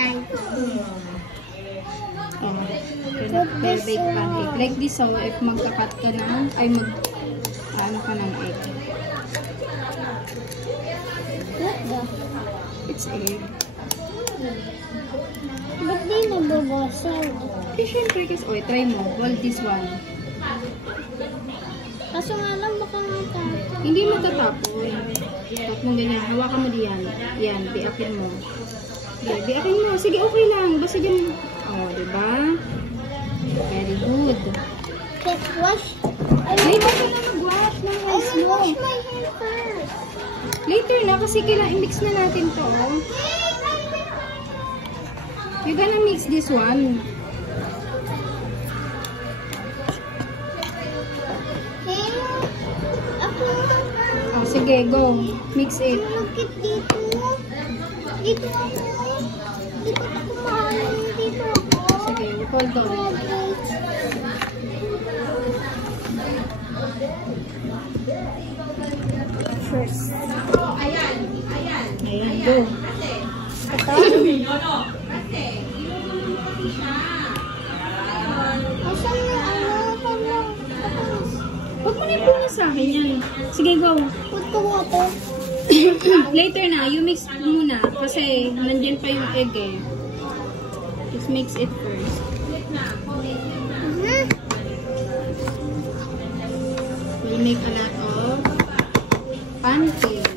Ay. Bake pancake. Like this, so if magkakat ka na, ay ano ka ng egg. What the? It's egg. Ba't di nababasag? Eh, syempre, kasi, try mo. Well, this one. Kaso nga lang, baka matapon. Hindi matatapon. Tapos mo ganyan. Hawakan mo diyan. Yan, biakin mo. Okay, biakin mo. Sige, okay lang. Basta dyan. Oh, diba? Very good. Can't wash. Later ka na mag-wash ng I hands will mo. wash my hair first. Later na, kasi kailangan i-mix na natin to. Oh. You're gonna mix this one. Oh, sige, go. Mix it. Malakit dito. Dito ako. Dito ako maalam. Dito ako. Sige, hold on. First. Ayan, go. Ito. Asan na ano? Huwag mo na yung sa akin yan. Sige, go. Put the water. Later na, you mix muna. Kasi nandiyan pa yung egg eh. Just mix it first. We'll make a lot of pancake.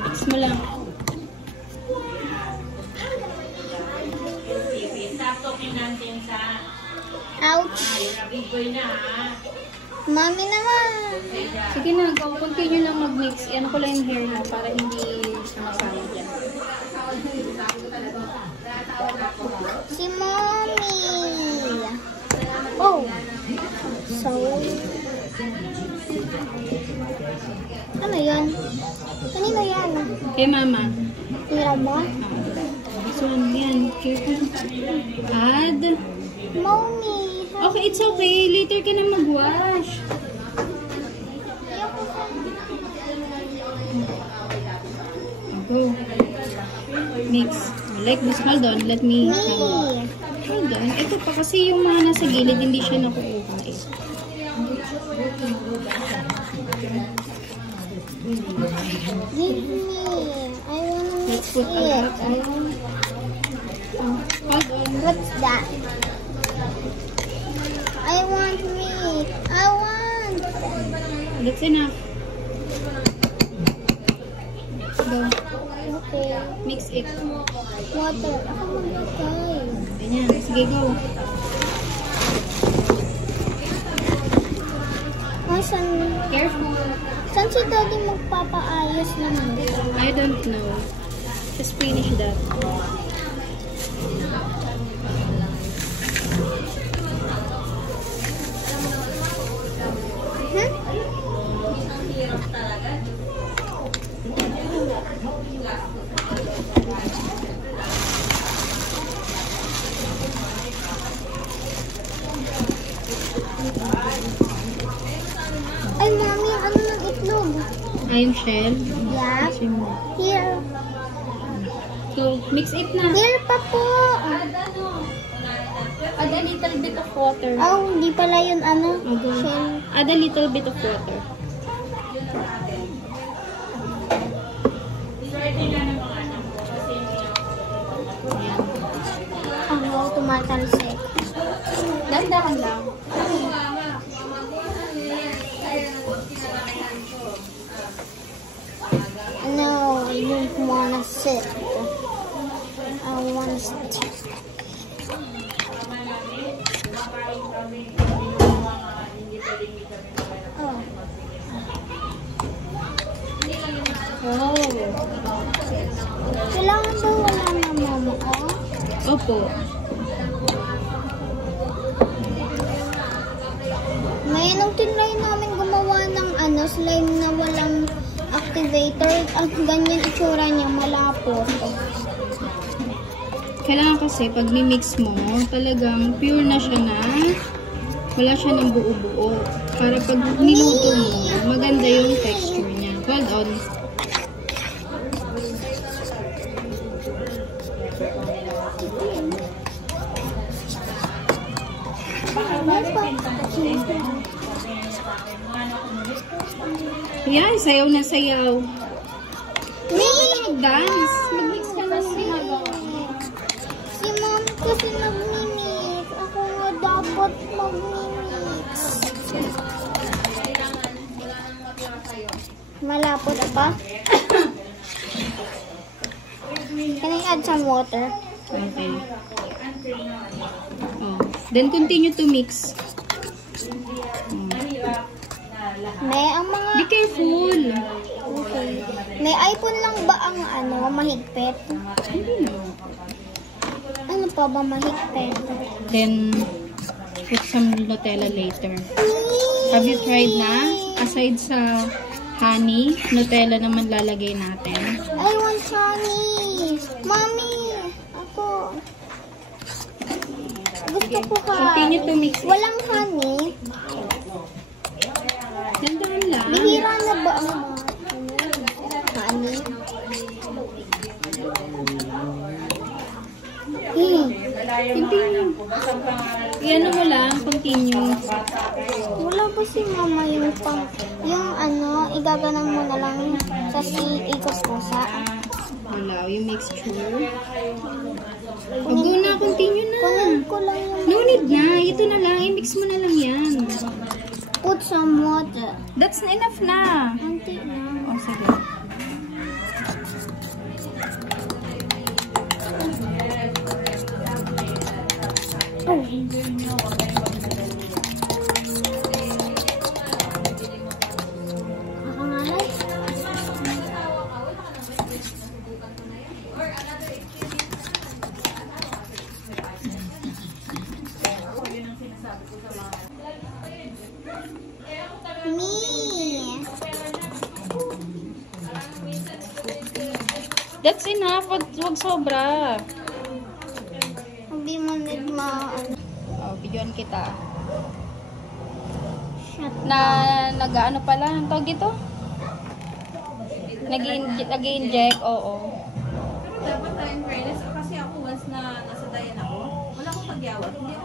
Mix mo lang. Ouch. Mami naman. Sige na, go. Continue lang mag-mix. Ano ko lang yung hair mo para hindi sumasama dyan. Si Mommy. Oh. So. Ano yan? Kanino yan? Hey, mama. Tira mo? This one, yan. Careful. Add. Mommy. Okay, it's okay. Later ka na mag-wash. Go. Mix. Like this. Hold on. Let me... Hold on. Ito pa kasi yung mga nasa gilid, hindi siya nakukuha eh. Give me. I wanna mix Let's put a it. lot on. Hold on. What's that? I want meat. I want. That's enough. Go. Okay. Mix it. Water. Ako magbigay. Ganyan. Sige, go. Asan? Careful. Saan si Daddy magpapaayos naman? I don't know. Just finish that. Ay, Mami, ano ng itlog? Yung shell. Yeah. Kasi mo. Here. So, mix it na. Here pa po. Add a little bit of water. Oh, hindi pala yun ano. Okay. Shell. Add a little bit of water. Oh, tumatalsik. Dandahan lang. No, I don't wanna sit. I wanna sit. Oh. Oh. Kailangan ba wala na mama ko? Opo. May nung tinry namin gumawa ng ano, slime na walang activator. At ganyan itsura niya, malapot. Kailangan kasi pag ni-mix mo, talagang pure na siya na wala siya ng buo-buo. Para pag niluto mo, maganda yung texture niya. Hold on. Yan, sayaw na sayaw. Mag-dance. Mag-mix ka na ginagawa. Si mom kasi nag-mimix. Ako nga dapat mag-mimix. Malapot pa? Can I add some water? Okay. Oh. Then continue to mix. May ang mga... Be careful. Okay. May iPhone lang ba ang mahigpit? Hindi na. Ano pa ba mahigpit? Then, put some Nutella later. Have you tried na? Aside sa honey, Nutella naman lalagay natin. I want honey! Mommy! Ako. Gusto ko Continue to mix. Walang honey. Dandahan lang. Bihira na ba ang honey? Continue. Iyan mo lang. Continue. Wala ba si mama yung igaganan mo na lang sa ikot pusa? Wala. Yung mixture. Go na. Continue na. Kunin ko lang yung... No need na. Ito na lang. I-mix mo na lang yan. Put some water. That's enough na. Anti na. O, sige. Oh. Ako nga lang. Me. That's enough. Wag sobra. Hindi mo need Oh, videoan kita. Shut Nag-ano pala? Ang tawag ito? Nag-i-inject, oo. Dapat tayo in fairness kasi ako once na nasa dayan ako, wala akong pagyawat. Hindi ako